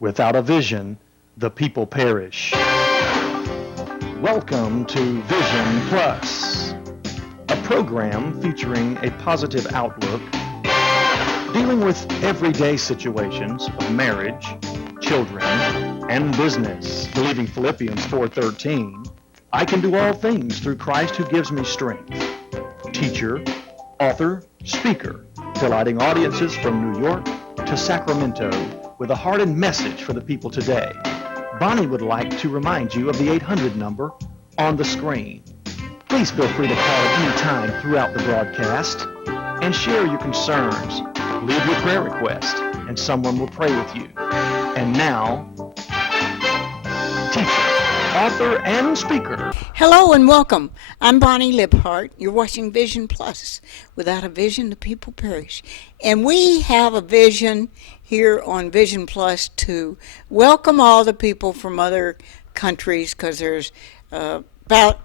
Without a vision, the people perish. Welcome to Vision Plus, a program featuring a positive outlook, dealing with everyday situations of marriage, children, and business. Believing Philippians 4:13, I can do all things through Christ who gives me strength. Teacher, author, speaker, delighting audiences from New York to Sacramento with a heart and message for the people today. Bonnie would like to remind you of the 800 number on the screen. Please feel free to call at any time throughout the broadcast and share your concerns. Leave your prayer request and someone will pray with you. And now, teacher, author, and speaker. Hello and welcome. I'm Bonnie Liphart. You're watching Vision Plus. Without a vision, the people perish. And we have a vision here on Vision Plus to welcome all the people from other countries, because there's about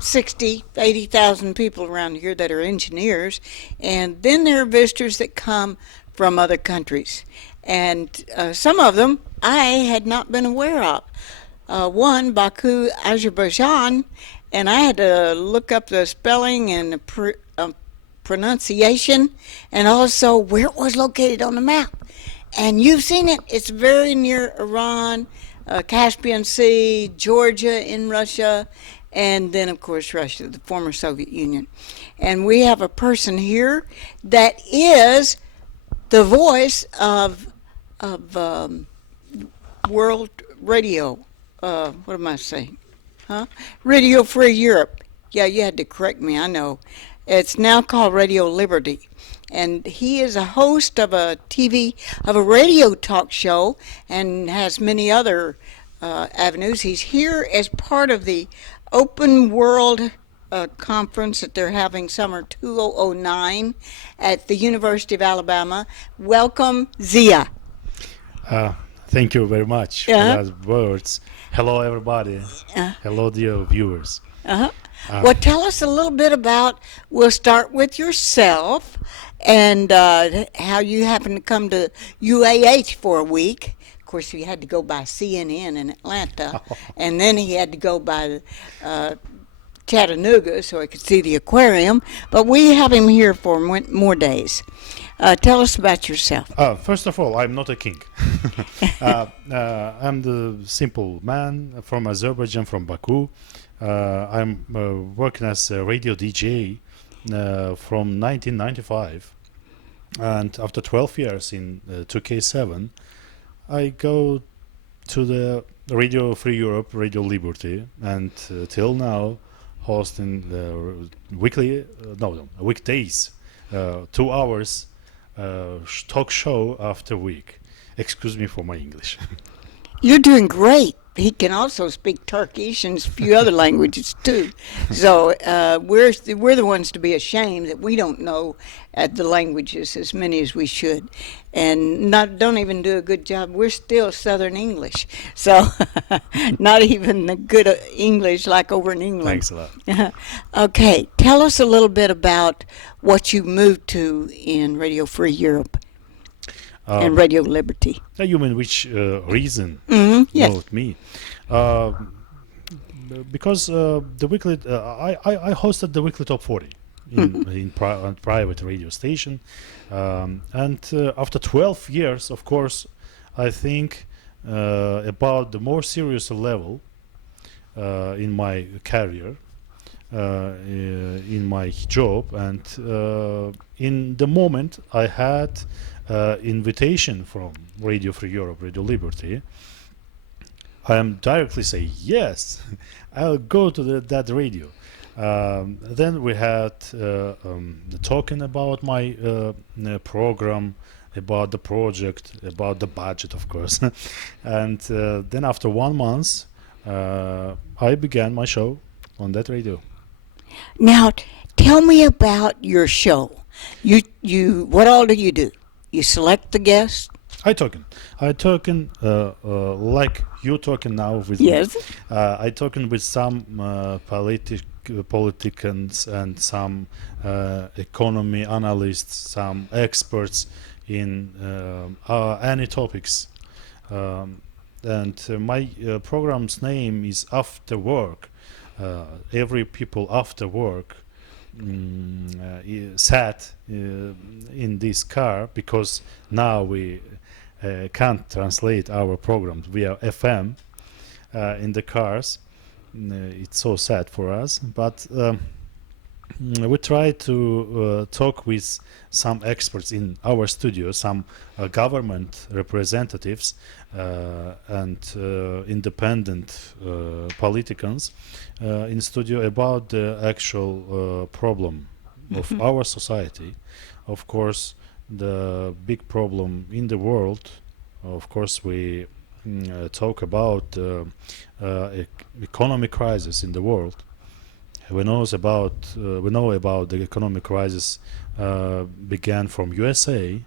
80,000 people around here that are engineers, and then there are visitors that come from other countries, and some of them I had not been aware of. One, Baku, Azerbaijan, and I had to look up the spelling and the pronunciation, and also where it was located on the map. And you've seen it. It's very near Iran, Caspian Sea, Georgia in Russia, and then, of course, Russia, the former Soviet Union. And we have a person here that is the voice of World Radio. What am I saying? Radio Free Europe. Yeah, you had to correct me, I know. It's now called Radio Liberty. And he is a host of a radio talk show, and has many other avenues. He's here as part of the Open World Conference that they're having summer 2009 at the University of Alabama. Welcome, Zia. Thank you very much for those words. Hello, everybody. Hello, dear viewers. Well, tell us a little bit about, we'll start with yourself and how you happened to come to UAH for a week. Of course, he had to go by CNN in Atlanta, and then he had to go by Chattanooga so he could see the aquarium. But we have him here for more days. Tell us about yourself. First of all, I'm not a king. I'm the simple man from Azerbaijan, from Baku. I'm working as a radio DJ from 1995. And after 12 years in 2K7, I go to the Radio Free Europe, Radio Liberty, and till now hosting the weekdays, 2 hours talk show after week. Excuse me for my English. You're doing great. He can also speak Turkish and a few other languages too. So we're the ones to be ashamed that we don't know the languages as many as we should, and don't even do a good job. We're still Southern English, so not even the good English like over in England. Thanks a lot. Okay, tell us a little bit about what you moved to in Radio Free Europe. And Radio Liberty. You mean which reason yes. moved me? Because the weekly, I hosted the weekly top 40 in private radio station, and after 12 years, of course, I think about the more serious level in my career, in my job, and in the moment I had invitation from Radio Free Europe, Radio Liberty, I am directly say yes, I'll go to that radio. Then we had talking about my program, about the project, about the budget, of course. And then after 1 month, I began my show on that radio. Now, tell me about your show. What all do you do? You select the guests? I talking like you talking now with yes. me. I talking with some politicians and some economy analysts, some experts in any topics And my program's name is After Work. Every people after work sat in this car, because now we can't translate our programs via FM in the cars. It's so sad for us, but we try to talk with some experts in our studio, some government representatives and independent politicians in studio about the actual problem of our society. Of course, the big problem in the world, of course, we talk about economic crisis in the world. We know about the economic crisis began from USA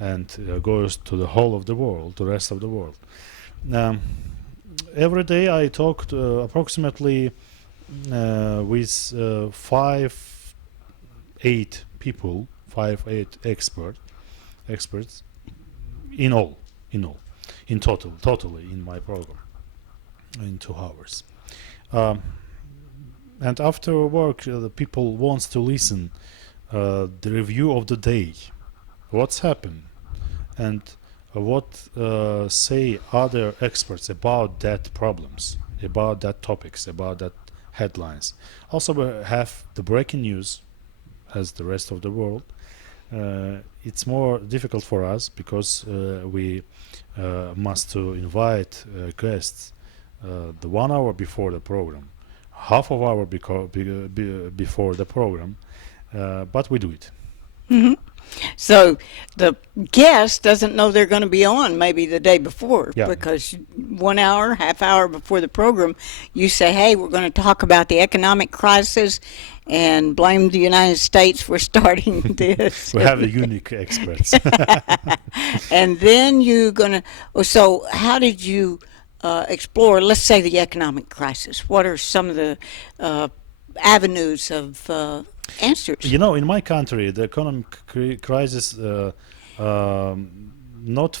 and goes to the whole of the world, the rest of the world. Every day I talk to approximately with 8 people, 8 experts in totally in my program in 2 hours. And after work, the people wants to listen the review of the day, what's happened, and what say other experts about that problems, about that topics, about that headlines. Also, we have the breaking news, as the rest of the world. It's more difficult for us because we must to invite guests the 1 hour before the program, half of hour before the program, but we do it. Hmm. So the guest doesn't know they're going to be on maybe the day before, Yeah. because 1 hour, half hour before the program, you say, hey, we're going to talk about the economic crisis and blame the United States for starting this. We have a unique experts. And then you're going to, so how did you explore, let's say, the economic crisis? What are some of the avenues of answers? You know, in my country, the economic crisis, not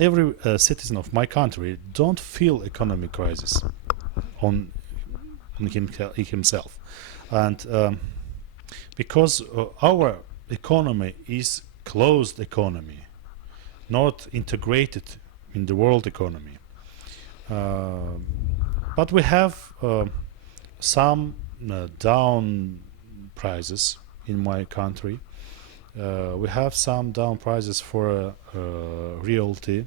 every citizen of my country don't feel economic crisis on himself, and because our economy is closed economy, not integrated in the world economy, but we have some down prices in my country. We have some down prices for realty,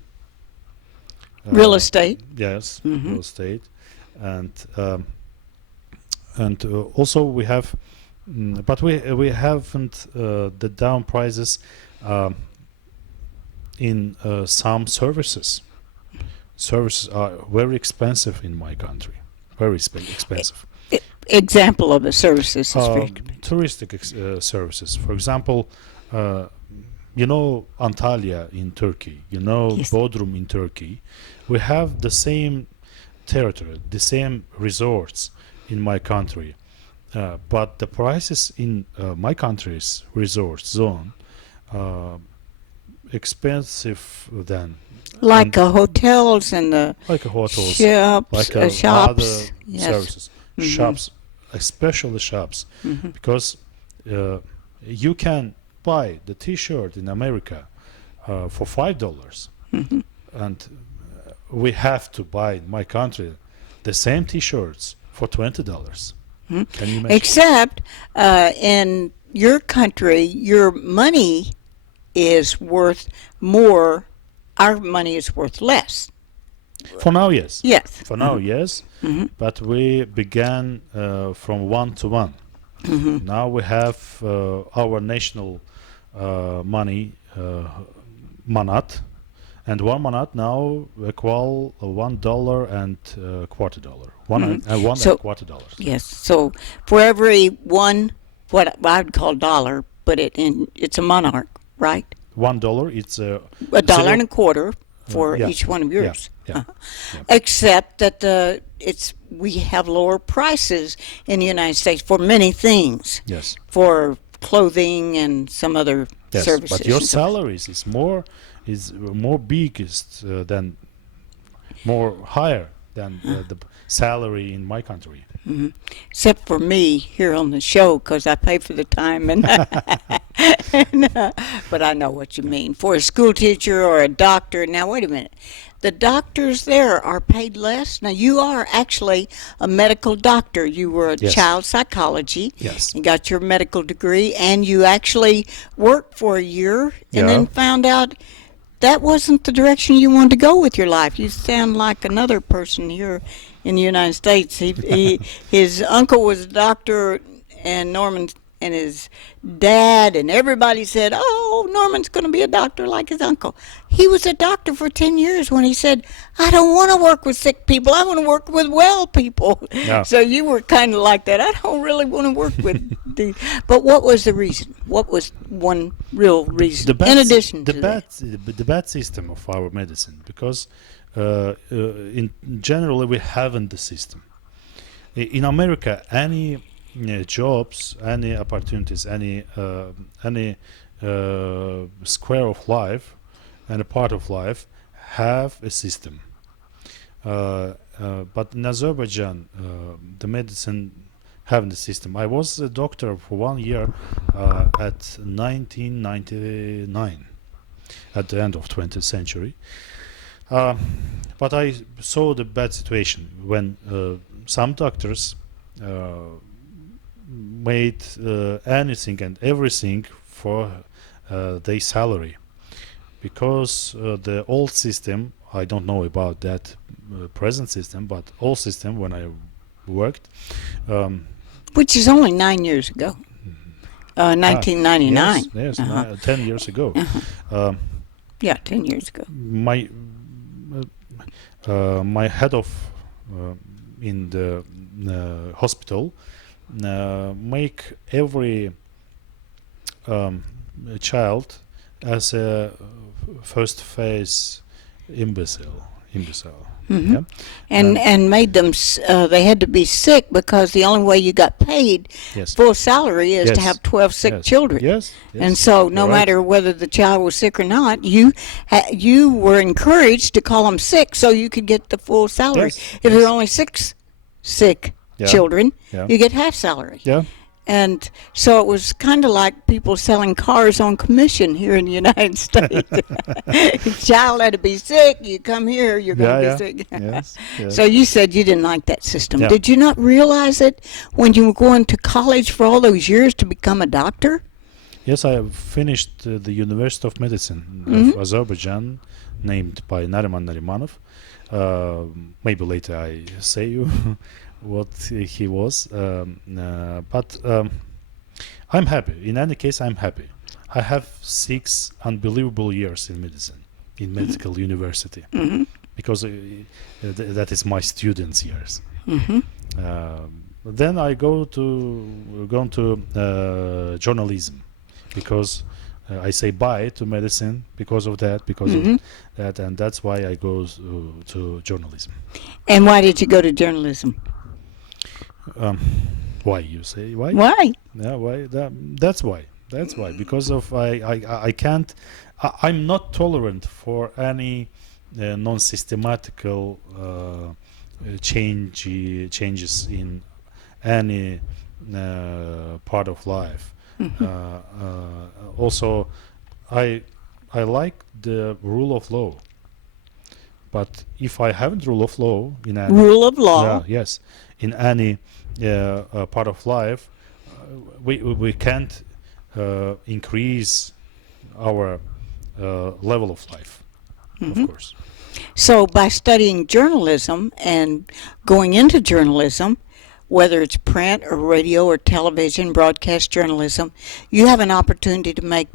Real estate. yes, Mhm. real estate, and also we have, but we haven't the down prices in some services. Services are very expensive in my country, very expensive. Example of the services is very Touristic services. For example, you know Antalya in Turkey, you know Yes. Bodrum in Turkey. We have the same territory, the same resorts in my country, but the prices in my country's resort zone expensive than like hotels and the like a hotels, shops, like shops. other Yes. services, Mhm. shops, especially shops, Mhm. because you can buy the T-shirt in America for $5, Mhm. and we have to buy in my country the same T-shirts for $20. Mhm. Can you imagine? Except in your country, your money is worth more. Our money is worth less. For now, yes. Yes. For now, yes. Mhm. But we began from 1 to 1. Mhm. Now we have our national money, manat, and 1 manat now equal $1 and $1.25. One Mhm. and one So- and $1.25. Yes. So for every one, what I would call dollar, but it's a monarch, right? $1, it's A dollar zero- and a quarter for yeah. each one of Yeah, yours. yeah, Uh-huh. yeah. Except that we have lower prices in the United States for many things, Yes. for clothing and some other Yes, services. but your and so- salaries is more is more biggest than more higher than the salary in my country. Except for me here on the show, because I pay for the time, but I know what you mean. For a school teacher or a doctor, now wait a minute. The doctors there are paid less. Now you are actually a medical doctor. You were a Yes. child psychology. Yes. You got your medical degree, and you actually worked for a year, and Yeah. then found out that wasn't the direction you wanted to go with your life. You sound like another person here in the United States. His uncle was a doctor, and Norman and his dad and everybody said, "Oh, Norman's going to be a doctor like his uncle." He was a doctor for 10 years when he said, "I don't want to work with sick people. I want to work with well people." Yeah. So you were kind of like that. I don't really want to work with these. But what was the reason? What was one real reason in addition to that? The bad system of our medicine, because in generally we haven't the system. In America, any jobs, any opportunities, any square of life and a part of life have a system. But in Azerbaijan, the medicine having a system. I was a doctor for 1 year at 1999, at the end of 20th century. But I saw the bad situation when some doctors made anything and everything for their salary, because the old system, I don't know about that present system, but old system when I worked, Which is only 9 years ago. 1999. yes, Uh-huh. 10 years ago. Yeah, 10 years ago. My head of in the hospital make every child as a first phase imbecile. Mhm. Yeah? And made them, they had to be sick because the only way you got paid Yes. full salary is to Yes. have 12 sick Yes. children. Yes. And so, no You're right. matter whether the child was sick or not, you were encouraged to call them sick so you could get the full salary. Yes, If there yes. are only 6 sick Yeah, children, yeah. you get half salary. Yeah. And so it was kind of like people selling cars on commission here in the United States. Child had to be sick. You come here, you're going to Yeah. be sick. Yes. Yes. So you said you didn't like that system. Yeah. Did you not realize it when you were going to college for all those years to become a doctor? Yes, I have finished the University of Medicine Mhm. of Azerbaijan, named by Nariman Narimanov. Maybe later I say you what he was. But I'm happy. In any case, I'm happy. I have 6 unbelievable years in medicine, in medical university, Mm-hmm. because that is my students' years. Mm-hmm. Then I go to journalism, because I say bye to medicine because of that, Mhm. of that, and that's why I go to journalism. And why did you go to journalism? Why you say why? Why? Yeah, why? That's why. That's why. Because of I can't. I'm not tolerant for any non-systematical changes in any part of life. Also, I like the rule of law. But if I haven't rule of law in any Rule of law. yeah, yes, in any part of life, we can't increase our level of life, Mhm. of course. So by studying journalism and going into journalism, whether it's print or radio or television, broadcast journalism, you have an opportunity to make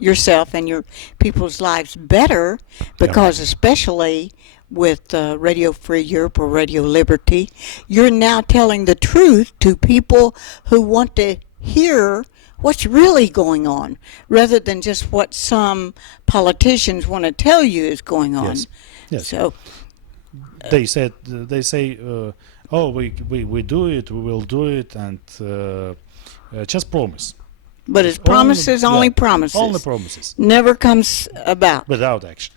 yourself and your people's lives better, because especially with Radio Free Europe or Radio Liberty, you're now telling the truth to people who want to hear what's really going on, rather than just what some politicians want to tell you is going on. Yes. Yes. So, They say, oh, we do it, we will do it, and just promise. But his promises, only yeah, promises. Only promises. Never comes about. Without action.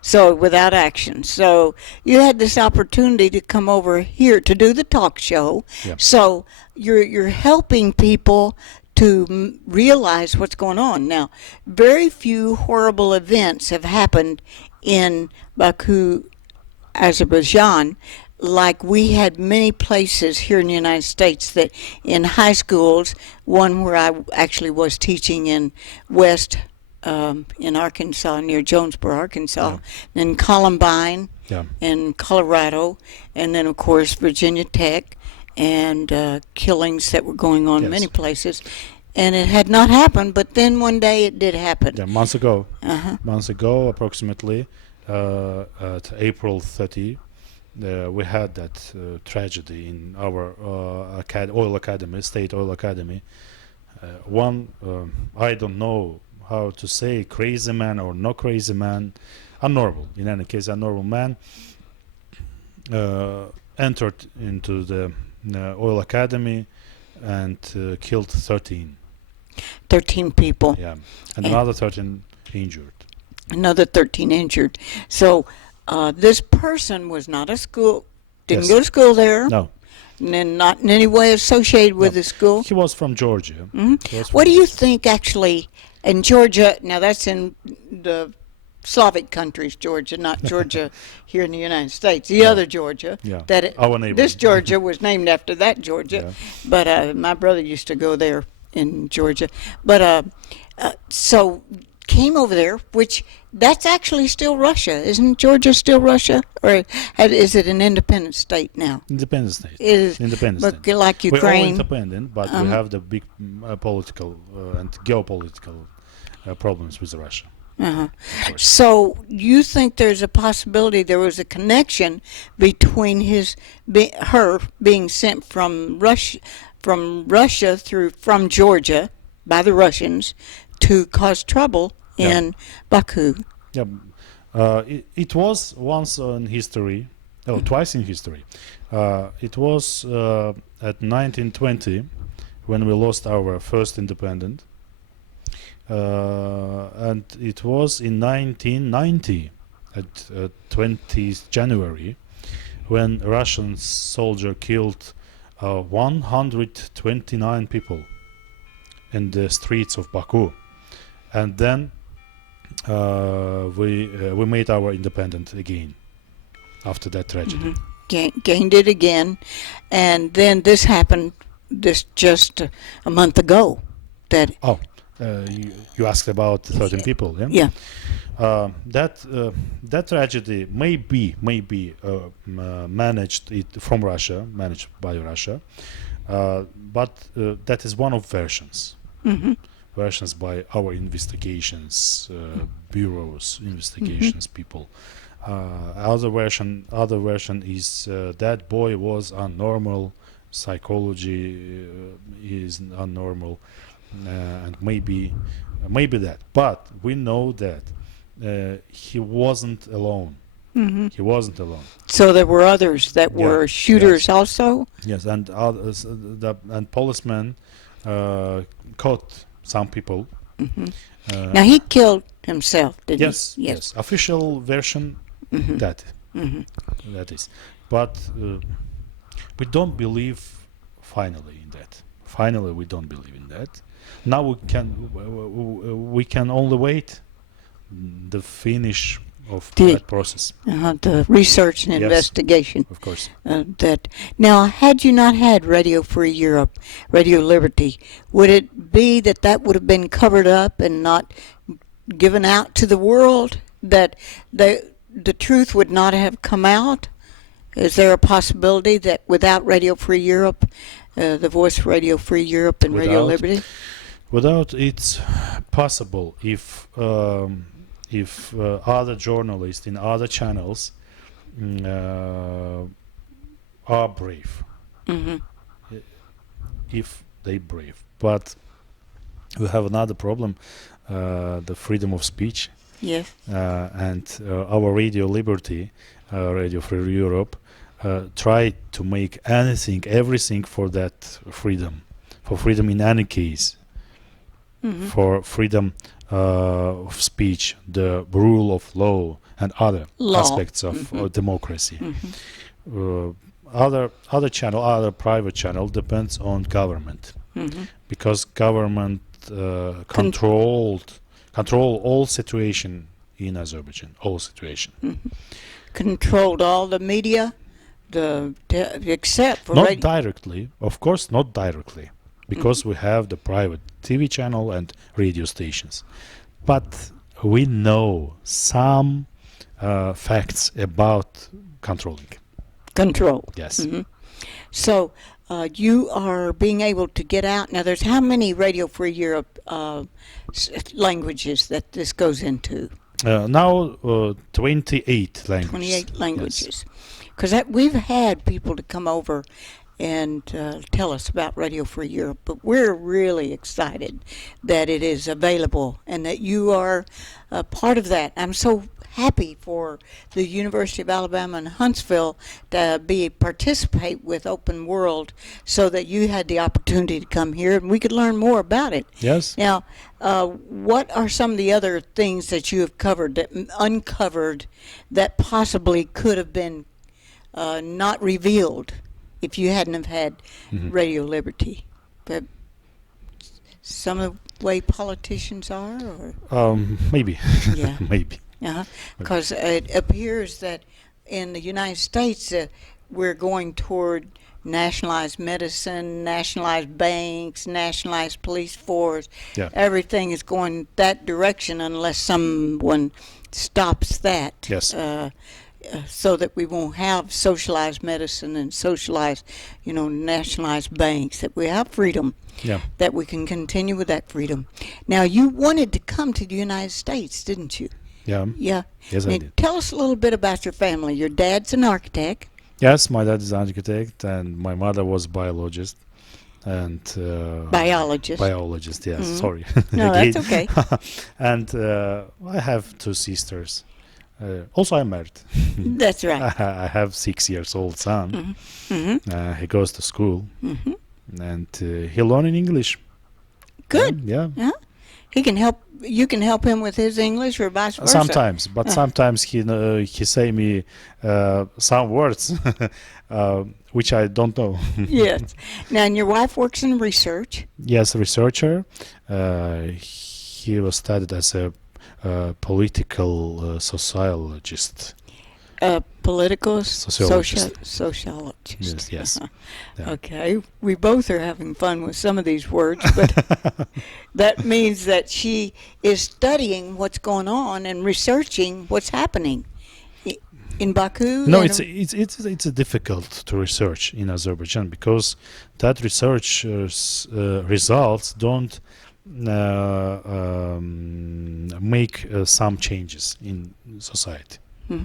So without action. So you had this opportunity to come over here to do the talk show. Yeah. So you're helping people to realize what's going on. Now, very few horrible events have happened in Baku, Azerbaijan, like we had many places here in the United States that in high schools, one where I actually was teaching in West in Arkansas, near Jonesboro, Arkansas, then Columbine Yeah. in Colorado, and then, of course, Virginia Tech, and killings that were going on Yes. many places. And it had not happened, but then one day it did happen. Yeah, months ago. Uh-huh. Months ago, approximately, at April 30, we had that tragedy in our oil academy, state oil academy. One, I don't know how to say, crazy man or no crazy man, unnormal, in any case, unnormal man, entered into the oil academy and killed 13. 13 people. Yeah, and another 13 injured. Another 13 injured. So this person was not a school, didn't Yes. go to school there, No, and then not in any way associated with No. the school. he was from Georgia. Mhm. He was What do from- you think actually in Georgia? Now that's in the Slavic countries, Georgia, not Georgia here in the United States. The other Georgia. Yeah, That our neighbor. this Georgia was named after that Georgia. Yeah. But my brother used to go there in Georgia. But so came over there, which that's actually still Russia. Isn't Georgia still Russia? Or is it an independent state now? Independent state. It is, Independent but state. like We're all Ukraine. independent, but we have the big political and geopolitical problems with Russia. Uh-huh. Of course. So you think there's a possibility there was a connection between her being sent from Russia from Georgia by the Russians to cause trouble Yeah. in Baku? Yeah, it was once in history, twice in history. It was at 1920 when we lost our first independence. And it was in 1990 at 20th January when Russian soldier killed 129 people in the streets of Baku, and then we made our independence again after that tragedy. Gained it again, and then this happened just a month ago. That You asked about 13 people, yeah? yeah. That tragedy may be managed by Russia, but that is one of versions. Versions by our investigations bureaus, investigations people. Other version is that boy was unnormal. Psychology is unnormal. And maybe that, but we know that he wasn't alone. He wasn't alone. So there were others that were shooters also. Yes, and others, and policemen caught some people. Now he killed himself, didn't Yes, he? yes. Official version that is, but we don't believe finally in that. Finally, we don't believe in that. Now we can only wait the finish of that process. The research and Yes. investigation. Of course. That now, had you not had Radio Free Europe, Radio Liberty, would it be that would have been covered up and not given out to the world? That the truth would not have come out? Is there a possibility that without Radio Free Europe, the voice of Radio Free Europe and Radio Without- Liberty? Without it's possible if other journalists in other channels are brave, if they brave. But we have another problem: the freedom of speech, Yes. and our Radio Liberty, Radio Free Europe, try to make everything for that freedom, for freedom in any case. for freedom of speech, the rule of law, and other Law. aspects of democracy. Other channel, other private channel depends on government, because government control all situation in Azerbaijan, all situation. Controlled all the media, except for Not radio. directly, of course, not directly, because we have the private TV channel and radio stations. But we know some facts about controlling. Control. Yes. So you are being able to get out. Now, there's how many Radio Free Europe languages that this goes into? Now 28 languages. 28 languages. Because we've had people to come over and tell us about Radio Free Europe, but we're really excited that it is available and that you are a part of that. I'm so happy for the University of Alabama in Huntsville to participate with Open World, so that you had the opportunity to come here and we could learn more about it. Yes. Now, what are some of the other things that you have uncovered that possibly could have been not revealed if you hadn't have had Radio Liberty? But some of the way politicians are, or Maybe. Yeah. Maybe. Because it appears that in the United States we're going toward nationalized medicine, nationalized banks, nationalized police force. Yeah. Everything is going that direction unless someone stops that. Yes. So that we won't have socialized medicine and socialized, nationalized banks, that we have freedom, Yeah. that we can continue with that freedom. Now, you wanted to come to the United States, didn't you? Yeah. Yeah. Yes, Now, I did. tell us a little bit about your family. Your dad's an architect. Yes, my dad is an architect, and my mother was biologist. And Biologist. yes. Sorry. No, that's Again. okay. And I have two sisters. Also, I'm married. That's right. I have 6-year-old son. He goes to school, and he learning English. Good. Yeah. Yeah. He can help. You can help him with his English, or vice versa. Sometimes, but sometimes he say me some words which I don't know. Yes. Now, and your wife works in research. Yes, researcher. He was studied as a political sociologist. Political Sociologist. sociologist. Yes. Yeah. Okay, we both are having fun with some of these words, but that means that she is studying what's going on and researching what's happening in Baku. No, and it's difficult to research in Azerbaijan, because that research results don't make some changes in society.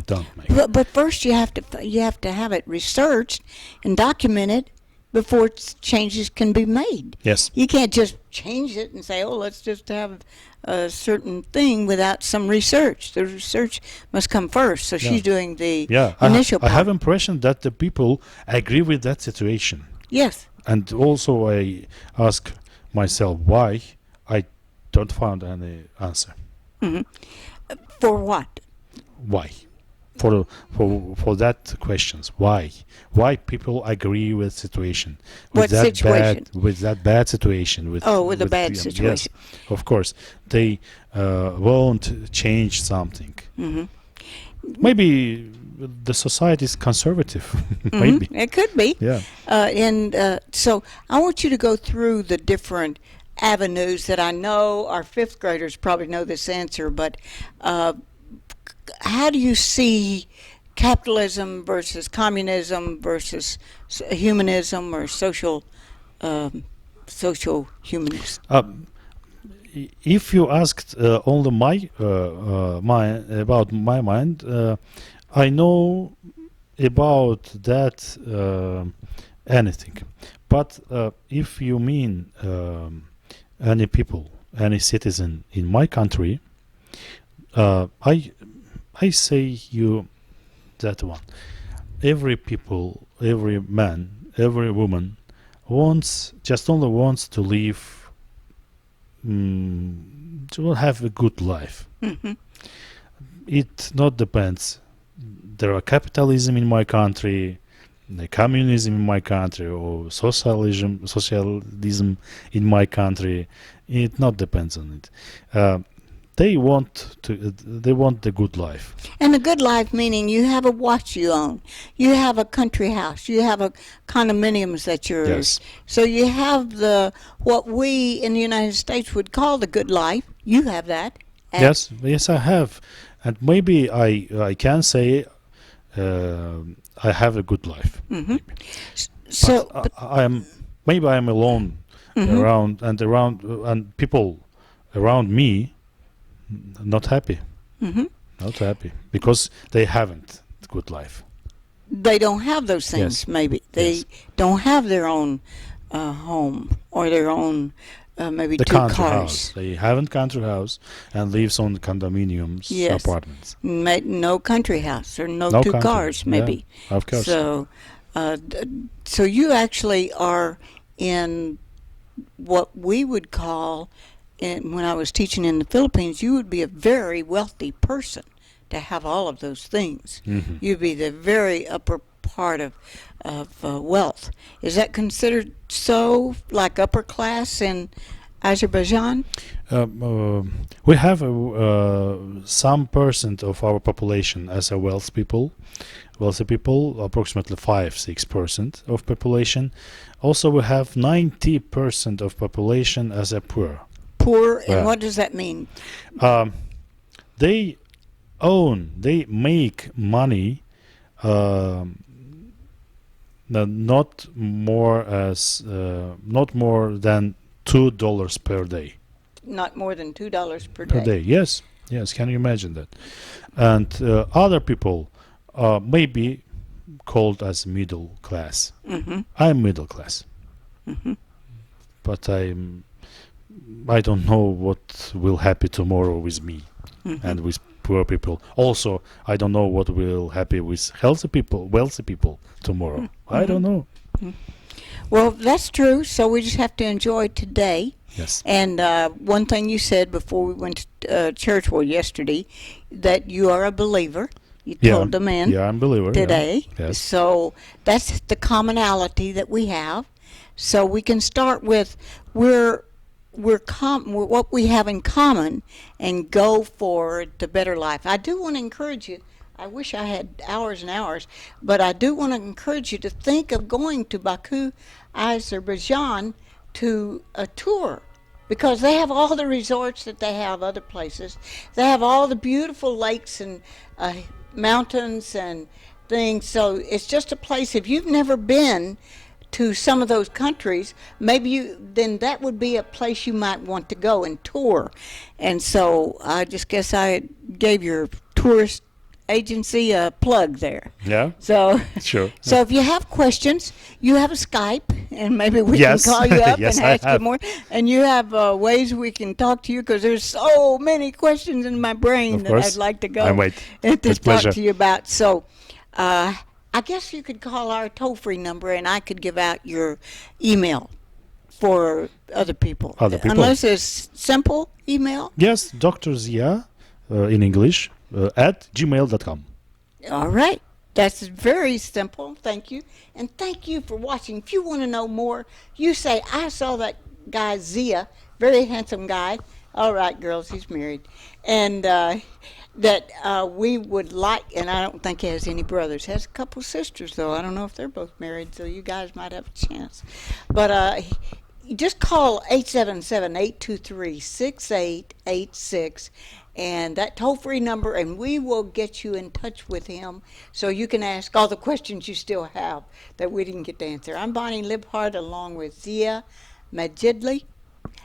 Don't make. But first you have to have it researched and documented before changes can be made. Yes. You can't just change it and say, "Oh, let's just have a certain thing," without some research. The research must come first. So she's doing the initial I part. have impression that the people agree with that situation, Yes. and also I ask myself why I don't find any answer. For what? Why? For that questions, why people agree with situation, with What that situation? bad bad situation, with The bad yes, situation. of course they won't change something. Maybe the society is conservative. Maybe. It could be. Yeah. So I want you to go through the different avenues that I know our fifth graders probably know this answer, but how do you see capitalism versus communism versus humanism, or social humanism? If you asked only about my mind, I know about that anything. But if you mean any people, any citizen in my country, I say you that one. Every people, every man, every woman only wants to live will have a good life. It not depends. There are capitalism in my country, the communism in my country, or socialism in my country. It not depends on it. They want the good life. And a good life meaning you have a watch you own, you have a country house, you have a condominiums that yours. Yes. So you have what we in the United States would call the good life. You have that. And Yes, I have, and maybe I can say I have a good life. So, But I am alone around and people around me not happy. Not happy because they haven't good life. they don't have those things. Yes. Maybe they Yes. don't have their own home or their own maybe The two country cars. house. They haven't country house and lives on condominiums, Yes. apartments. No country house or no No two country, cars yeah, maybe. of course. So you actually are in what we would call, when I was teaching in the Philippines, you would be a very wealthy person to have all of those things. You'd be the very upper part of wealth. Is that considered so, like upper class in Azerbaijan? We have some percent of our population as a wealthy people, approximately 5-6% of population. Also, we have 90% of population as a poor. Poor, and Yeah. what does that mean? They make money, not more than $2 per day. Not more than $2 per Per day. Yes, can you imagine that? And other people may be called as middle class. I'm middle class, but I don't know what will happen tomorrow with me and with poor people. Also, I don't know what will happen with wealthy people tomorrow. I don't know. Well, that's true. So we just have to enjoy today. Yes. And one thing you said before we went to church, yesterday, that you are a believer. You told the man Yeah, I'm a believer. today. Yeah. Yes. So that's the commonality that we have. So we can start with we're what we have in common and go for the better life. I do want to encourage you. I wish I had hours and hours, but I do want to encourage you to think of going to Baku, Azerbaijan, to a tour, because they have all the resorts that they have other places. They have all the beautiful lakes and mountains and things. So it's just a place, if you've never been to some of those countries, then that would be a place you might want to go and tour. And so I just guess I gave your tourist agency a plug there. Yeah. So Sure. So if you have questions, you have a Skype, and maybe we Yes. can call you up Yes, and I ask you have. more. And you have ways we can talk to you, because there's so many questions in my brain Of that course. I'd like to go I wait. and to With talk pleasure. to you about. So I guess you could call our toll-free number, and I could give out your email for other people. Other people. Unless it's simple email. Yes, Dr. Zia, in English, at gmail.com. All right. That's very simple. Thank you. And thank you for watching. If you want to know more, you say, I saw that guy Zia, very handsome guy. All right, girls, he's married. And that we would like, and I don't think he has any brothers. He has a couple sisters, though. I don't know if they're both married, so you guys might have a chance. But just call 877-823-6886. And that toll-free number, and we will get you in touch with him so you can ask all the questions you still have that we didn't get to answer. I'm Bonnie Libhart, along with Zia Majidli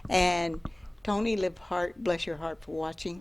and Tony Libhart. Bless your heart for watching.